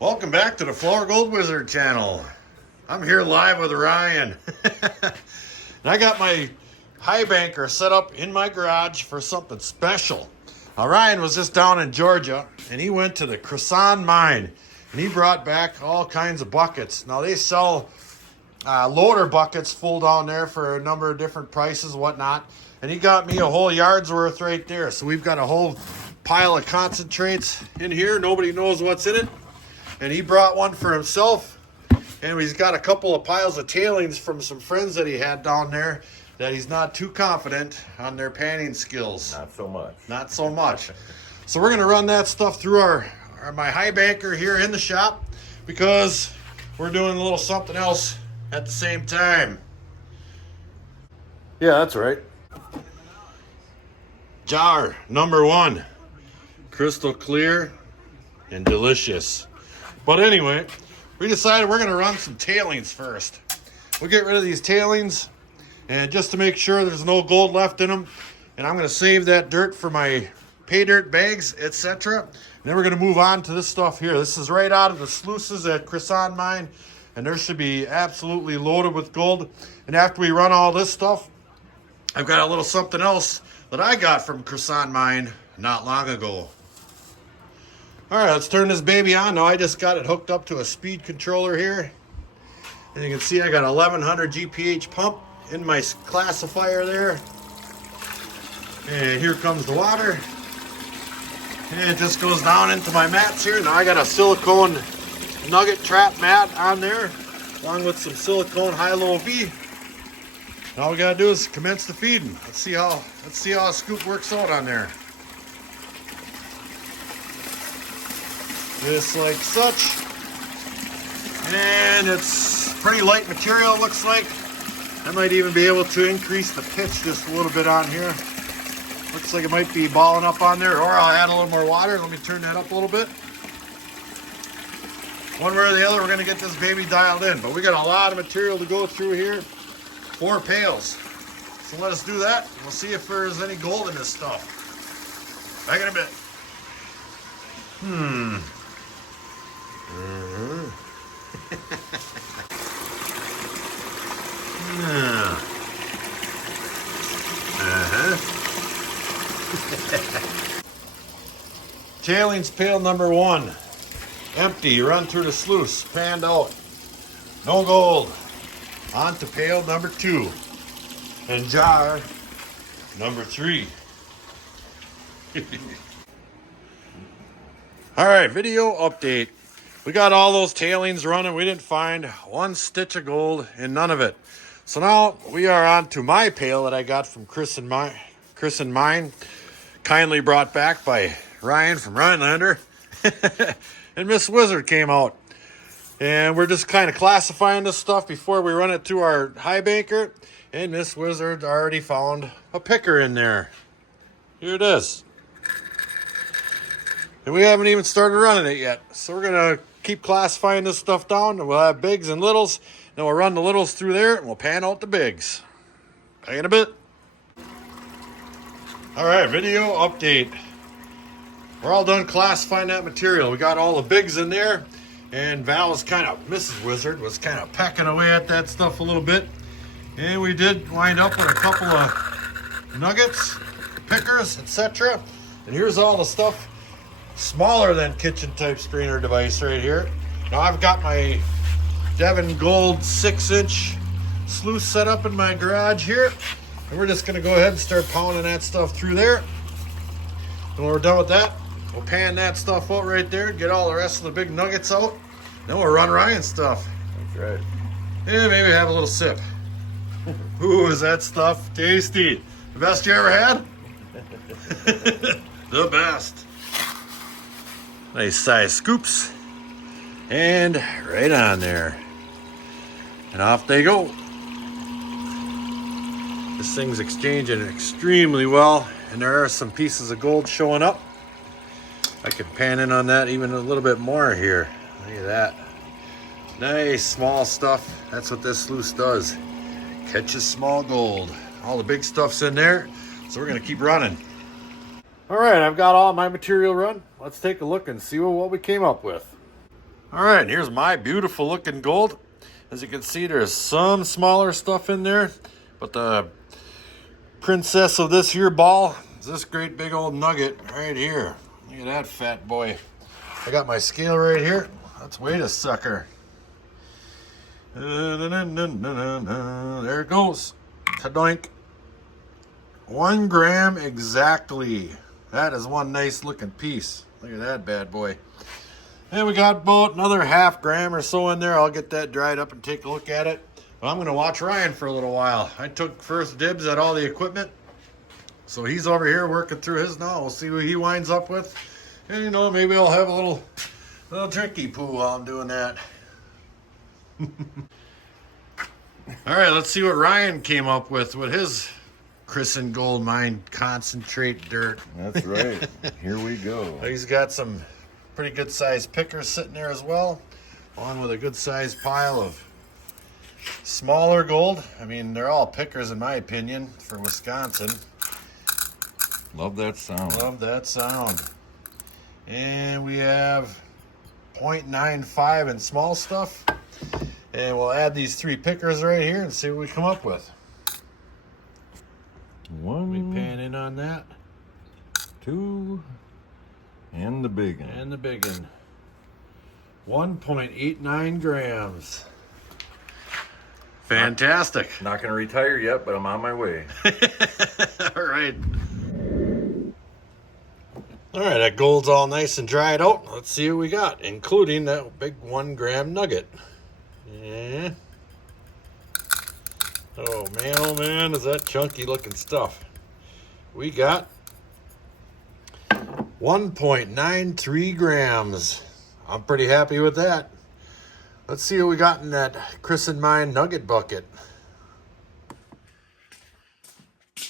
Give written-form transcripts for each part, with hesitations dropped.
Welcome back to the Flourgoldwizards channel. I'm here live with Ryan. And I got my high banker set up in my garage for something special. Now Ryan was just down in Georgia and he went to the Croissant mine and he brought back all kinds of buckets. Now they sell loader buckets full down there for a number of different prices and whatnot. And he got me a whole yard's worth right there. So we've got a whole pile of concentrates in here. Nobody knows what's in it. And he brought one for himself. And he's got a couple of piles of tailings from some friends that he had down there that he's not too confident on their panning skills. Not so much. Not so much. So we're going to run that stuff through my high banker here in the shop because we're doing a little something else at the same time. Yeah, that's right. Jar number 1. Crystal clear and delicious. But anyway, we decided we're going to run some tailings first. We'll get rid of these tailings and just to make sure there's no gold left in them. And I'm going to save that dirt for my Paydirt bags, etc. And then we're going to move on to this stuff here. This is right out of the sluices at Croissant Mine. And there should be absolutely loaded with gold. And after we run all this stuff, I've got a little something else that I got from Croissant Mine not long ago. All right, let's turn this baby on. Now I just got it hooked up to a speed controller here. And you can see I got a 1100 GPH pump in my classifier there. And here comes the water. And it just goes down into my mats here. Now I got a silicone nugget trap mat on there, along with some silicone high-low V. And all we gotta do is commence the feeding. Let's see how a scoop works out on there. Just like such. And it's pretty light material, it looks like. I might even be able to increase the pitch just a little bit on here. Looks like it might be balling up on there, or I'll add a little more water. Let me turn that up a little bit. One way or the other, we're gonna get this baby dialed in, but we got a lot of material to go through here. 4 pails. So let us do that. We'll see if there's any gold in this stuff. Back in a bit. Tailings pail number 1. Empty, run through the sluice, panned out. No gold. On to pail number 2. And jar number 3. Alright, video update. We got all those tailings running. We didn't find one stitch of gold in none of it. So now we are on to my pail that I got from Chris and Mine. Kindly brought back by Ryan from Rhinelander. And Miss Wizard came out. And we're just kind of classifying this stuff before we run it through our high banker. And Miss Wizard already found a picker in there. Here it is. And we haven't even started running it yet. So we're going to keep classifying this stuff down. And we'll have bigs and littles. Then we'll run the littles through there and we'll pan out the bigs. Back in a bit. Alright, video update. We're all done classifying that material. We got all the bigs in there. And Val was Mrs. Wizard was kind of pecking away at that stuff a little bit. And we did wind up with a couple of nuggets, pickers, etc. And here's all the stuff smaller than kitchen type strainer device right here. Now I've got my Devon Gold 6-inch sluice set up in my garage here. And we're just gonna go ahead and start pounding that stuff through there. And when we're done with that, we'll pan that stuff out right there, get all the rest of the big nuggets out. Then we'll run Ryan's stuff. That's right. And maybe have a little sip. Ooh, is that stuff tasty? The best you ever had? The best. Nice size scoops. And right on there. And off they go. This thing's exchanging extremely well. And there are some pieces of gold showing up. I can pan in on that even a little bit more here. Look at that. Nice small stuff. That's what this sluice does. Catches small gold. All the big stuff's in there. So we're going to keep running. All right, I've got all my material run. Let's take a look and see what we came up with. All right, here's my beautiful looking gold. As you can see, there's some smaller stuff in there, but the princess of this here ball is this great big old nugget right here. Look at that fat boy. I got my scale right here. Let's weigh this sucker. There it goes. Ta-doink. 1 gram exactly. That is one nice looking piece. Look at that bad boy. And we got about another ½ gram or so in there. I'll get that dried up and take a look at it. But I'm going to watch Ryan for a little while. I took first dibs at all the equipment. So he's over here working through his now. We'll see what he winds up with. And you know, maybe I'll have a little drinky poo while I'm doing that. All right, let's see what Ryan came up with his Christened Gold Mine concentrate dirt. That's right. Here we go. He's got some pretty good sized pickers sitting there as well, along with a good sized pile of smaller gold. I mean, they're all pickers in my opinion for Wisconsin. Love that sound. Love that sound. And we have 0.95 in small stuff. And we'll add these 3 pickers right here and see what we come up with. One, We pan in on that. 2, and the big one. And the big one. 1.89 grams. Fantastic. Not going to retire yet, but I'm on my way. All right. All right, that gold's all nice and dried out. Let's see what we got, including that big 1 gram nugget. Yeah. Oh man, is that chunky looking stuff. We got 1.93 grams. I'm pretty happy with that. Let's see what we got in that Christened Mine nugget bucket.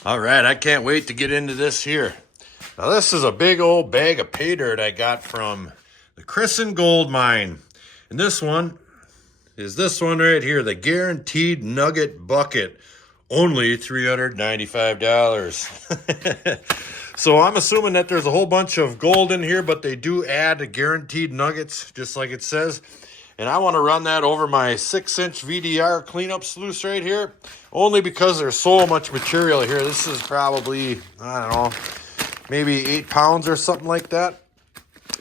All right, I can't wait to get into this here. Now this is a big old bag of pay dirt I got from the Christened Gold Mine. And this one is this one right here, the Guaranteed Nugget Bucket. Only $395. So I'm assuming that there's a whole bunch of gold in here, but they do add guaranteed nuggets, just like it says. And I want to run that over my 6-inch VDR cleanup sluice right here, only because there's so much material here. This is probably, I don't know, maybe 8 pounds or something like that.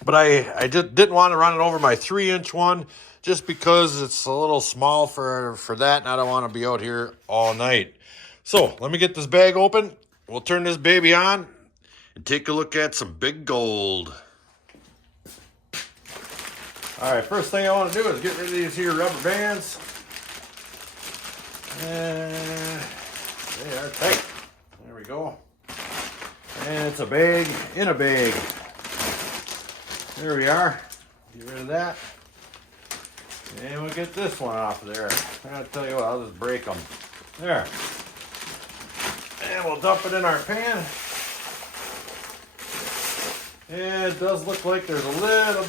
But I just didn't want to run it over my 3-inch one, just because it's a little small for that, and I don't want to be out here all night. So let me get this bag open. We'll turn this baby on and take a look at some big gold. All right, first thing I want to do is get rid of these here rubber bands. And they are tight. There we go. And it's a bag in a bag. There we are. Get rid of that. And we'll get this one off of there. I'll tell you what, I'll just break them. There. And we'll dump it in our pan. And it does look like there's a little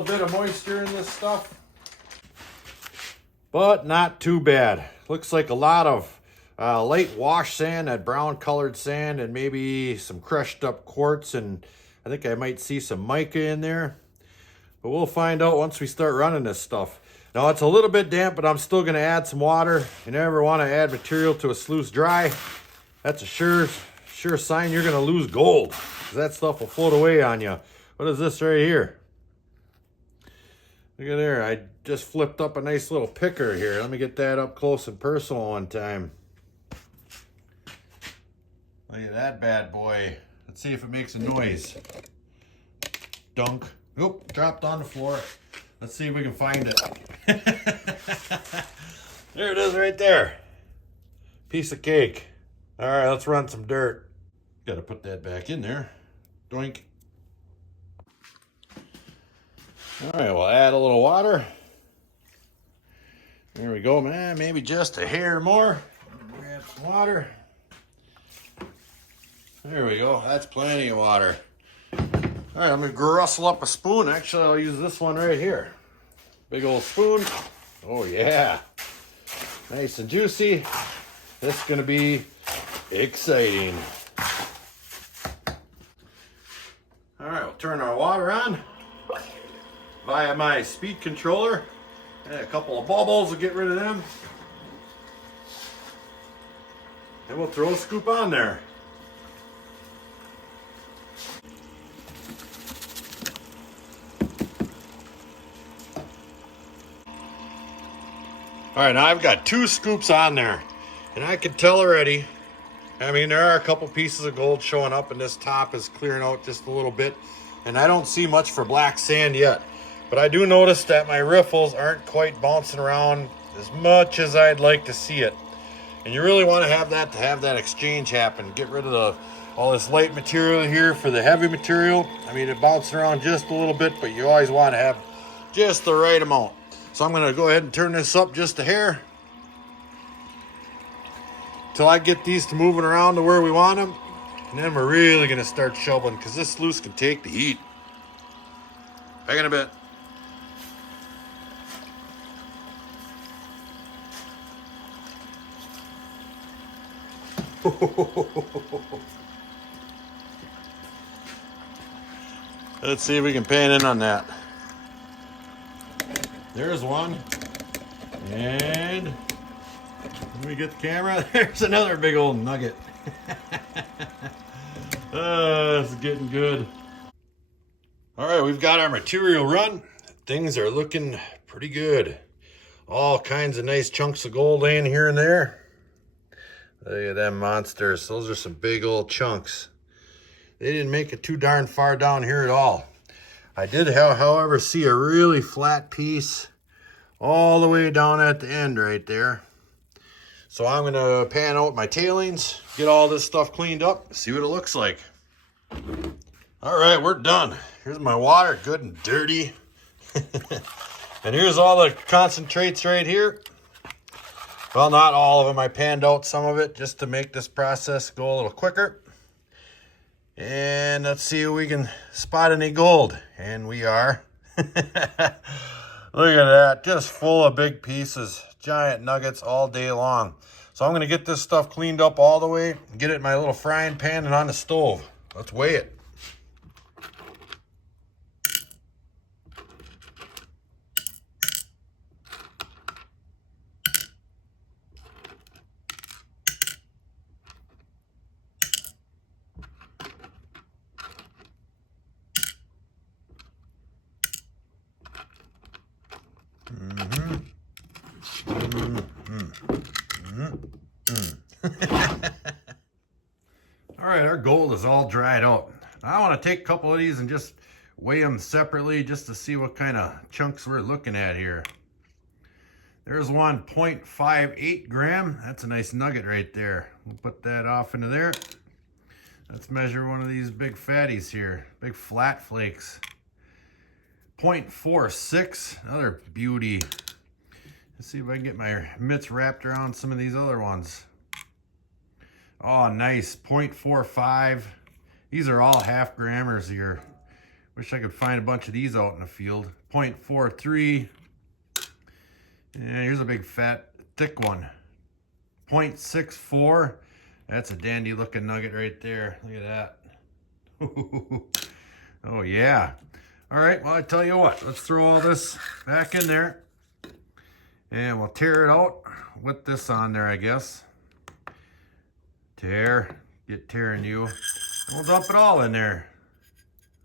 bit of moisture in this stuff. But not too bad. Looks like a lot of light wash sand, that brown colored sand, and maybe some crushed up quartz, and I think I might see some mica in there. But we'll find out once we start running this stuff. Now it's a little bit damp, but I'm still going to add some water. You never want to add material to a sluice dry. That's a sure sign you're going to lose gold, because that stuff will float away on you. What is this right here? Look at there. I just flipped up a nice little picker here. Let me get that up close and personal one time. Look at that bad boy. Let's see if it makes a noise. Dunk. Oop, dropped on the floor. Let's see if we can find it. There it is right there. Piece of cake. All right, let's run some dirt. Got to put that back in there. Doink. All right, we'll add a little water. There we go, man. Maybe just a hair more. Grab some water. There we go. That's plenty of water. All right, I'm going to rustle up a spoon. Actually, I'll use this one right here. Big old spoon. Oh, yeah. Nice and juicy. This is going to be exciting. All right, we'll turn our water on. via my speed controller. And a couple of bubbles to get rid of them. And we'll throw a scoop on there. All right, now I've got 2 scoops on there, and I can tell already, I mean, there are a couple pieces of gold showing up, and this top is clearing out just a little bit, and I don't see much for black sand yet, but I do notice that my riffles aren't quite bouncing around as much as I'd like to see it. And you really want to have that exchange happen. Get rid of all this light material here for the heavy material. I mean, it bounces around just a little bit, but you always want to have just the right amount. So I'm going to go ahead and turn this up just a hair till I get these to moving around to where we want them. And then we're really going to start shoveling because this sluice can take the heat. Back in a bit. Let's see if we can pan in on that. There's one. And let me get the camera. There's another big old nugget. It's getting good. All right, we've got our material run. Things are looking pretty good. All kinds of nice chunks of gold laying here and there. Look at them monsters. Those are some big old chunks. They didn't make it too darn far down here at all. I did, however, see a really flat piece all the way down at the end right there. So I'm going to pan out my tailings, get all this stuff cleaned up, see what it looks like. All right, we're done. Here's my water, good and dirty. And here's all the concentrates right here. Well, not all of them. I panned out some of it just to make this process go a little quicker. And let's see if we can spot any gold. And we are. Look at that. Just full of big pieces. Giant nuggets all day long. So I'm going to get this stuff cleaned up all the way. Get it in my little frying pan and on the stove. Let's weigh it. All right, our gold is all dried out. I want to take a couple of these and just weigh them separately just to see what kind of chunks we're looking at here. There's one 0.58 gram. That's a nice nugget right there. We'll put that off into there. Let's measure one of these big fatties here, big flat flakes. 0.46, another beauty. Let's see if I can get my mitts wrapped around some of these other ones. Oh, nice, 0.45. These are all half grammers here. Wish I could find a bunch of these out in the field. 0.43. And here's a big fat, thick one. 0.64. That's a dandy looking nugget right there. Look at that. Oh yeah. All right, well, I tell you what, let's throw all this back in there. And we'll tear it out with this on there, I guess. Tear, get tearing you. And we'll dump it all in there.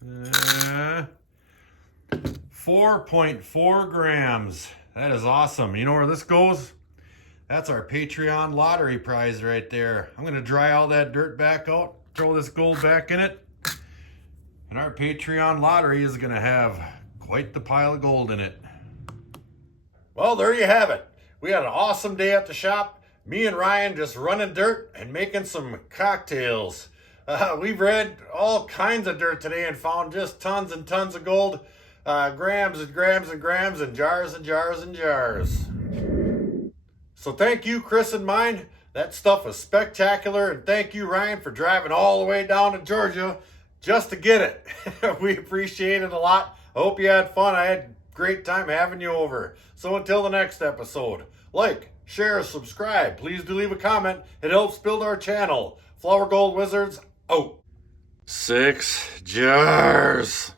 4.4 grams. That is awesome. You know where this goes? That's our Patreon lottery prize right there. I'm going to dry all that dirt back out, throw this gold back in it, and our Patreon lottery is going to have quite the pile of gold in it. Well, there you have it. We had an awesome day at the shop. Me and Ryan just running dirt and making some cocktails. We've read all kinds of dirt today and found just tons and tons of gold. Grams and grams and grams and jars and jars and jars. So thank you, Chris and mine. That stuff was spectacular. And thank you, Ryan, for driving all the way down to Georgia just to get it. We appreciate it a lot. I hope you had fun. I had a great time having you over. So until the next episode, like, share, subscribe. Please do leave a comment. It helps build our channel. Flourgoldwizards out. 6 jars.